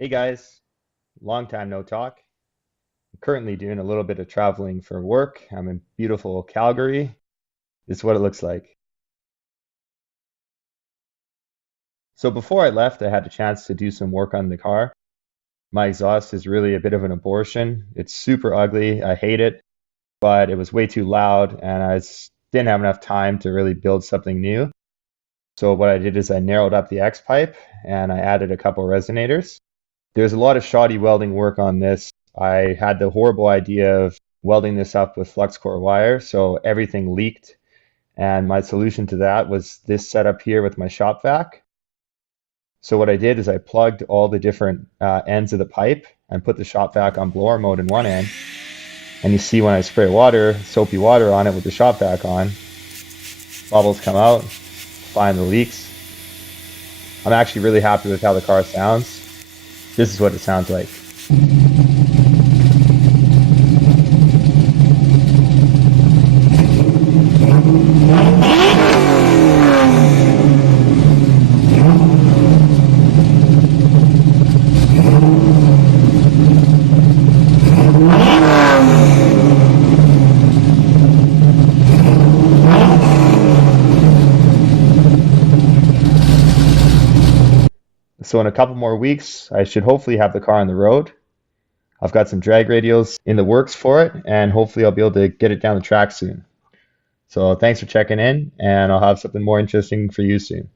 Hey guys, long time no talk. I'm currently doing a little bit of traveling for work. I'm in beautiful Calgary. This is what it looks like. So before I left, I had a chance to do some work on the car. My exhaust is really a bit of an abortion. It's super ugly. I hate it, but it was way too loud and didn't have enough time to really build something new. So what I did is I narrowed up the X pipe and I added a couple resonators. There's a lot of shoddy welding work on this. I had the horrible idea of welding this up with flux core wire, so everything leaked. And my solution to that was this setup here with my shop vac. So what I did is I plugged all the different ends of the pipe and put the shop vac on blower mode in one end. And you see when I spray water, soapy water on it with the shop vac on, bubbles come out, find the leaks. I'm actually really happy with how the car sounds. This is what it sounds like. So in a couple more weeks, I should hopefully have the car on the road. I've got some drag radials in the works for it, and hopefully I'll be able to get it down the track soon. So thanks for checking in, and I'll have something more interesting for you soon.